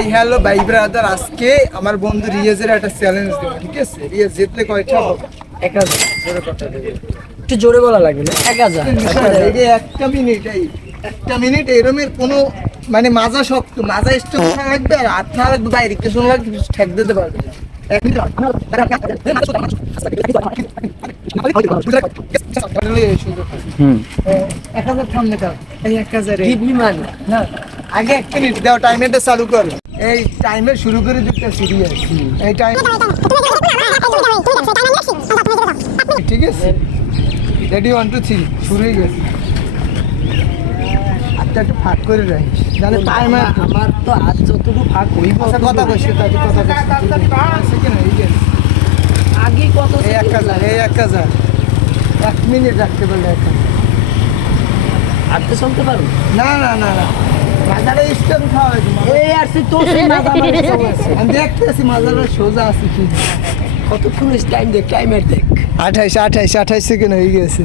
এই হ্যালো ভাই ব্রাদার, আজকে আমার বন্ধু রিয়াজের একটা চ্যালেঞ্জ দেবো, ঠিক আছে? রিয়াজ জিতলে কয়টা হবে? 1000 জোরে কথা দেবে, একটু জোরে বলা লাগবে না? 1000 এই যে একটা মিনিট এরমের কোনো মানে মাজা শক্ত, মাজা স্টক থাকবে আর হাত না লাগবে, বাইরে কিছু লাগবে, ঠেক দিতে পারবে না। এক মিনিট হুম 1000 সামনে দাও, এই 1000 কিডনি মান না, আগে 1 মিনিট দাও, টাইমারটা চালু কর। এই টাইমার শুরু করে দিতে সিরিয়াস, এই টাইম ঠিক আছে, রেডি 1 2 3 শুরু হয়ে গেছে। আচ্ছা একটু ফাঁক করে রাখিস, জানে টাইমার আমার তো আজ যতটুকু ফাঁক হইব। আচ্ছা কথা কইছে, তাই কথা কইছে কি না, এই যে আগে কত এই 1000 1 মিনিট রাখতে পারলে 1000 আটতে চলতে পারো? না না না না, মাজারে স্টেপ খাওয়া হয়েছে। এই আর তুই তো সেই মাথা আমার কাছে আছে। আমি দেখতেছি মাজারে সোজা আছে কি, কতক্ষণ টাইম দেখ, টাইমার দেখ। 28 সেকেন্ড হয়ে গেছে।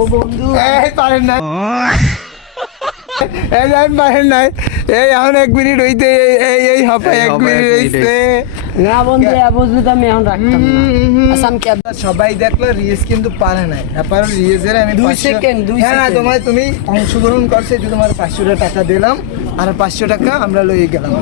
ও বন্ধু এই পারেন না, এই পারেন নাই, এই এখন 1 মিনিট হইতে এই হবে 1 মিনিট হইতে না বন্ধু, বুঝলি তো আমি এখন রাখতাম না। আচ্ছা আমি সবাই দেখলো রিয়েজ কিন্তু পারে নাই, তারপর রিয়েজের আমি 2 সেকেন্ড হ্যাঁ তোমায় তুমি অংশগ্রহণ করছে, তোমার 500 টাকা দিলাম আর 500 টাকা আমরা লয়ে গেলাম।